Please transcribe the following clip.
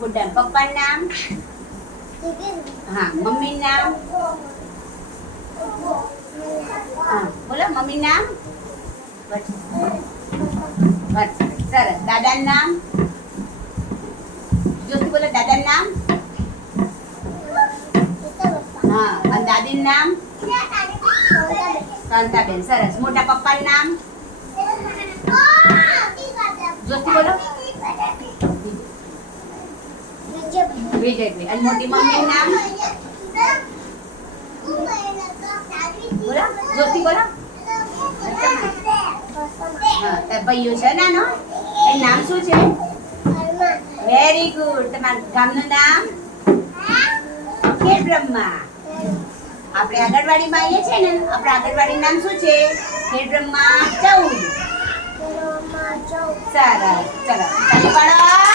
Good. પપ્પાનું નામ? હા. મમ્મીનું નામ? હા બોલો મમ્મીનું નામ? સરસ. દાદાનું નામ? જોરથી બોલો. દાદાનું નામ? હા. અને દાદીનું નામ? કાંતાબેન. સરસ. મોટા પપ્પાનું નામ? જોરથી બોલો. વિજયભાઈ. અને મોટી મમ્મીનું નામ? બોલો જોરથી બોલો. હા તાર ભાઈઓ છે નાનો? એનું નામ શું છે? Very good. તમારા ગામનું નામ? ખેડબ્રહ્મા. આપણે આંગણવાડીમાં આવીએ છીએ ને, આપણા આંગણવાડીનું નામ શું છે? ખેડબ્રહ્મા 14. સરસ. ચલો ચાલુ પાડો.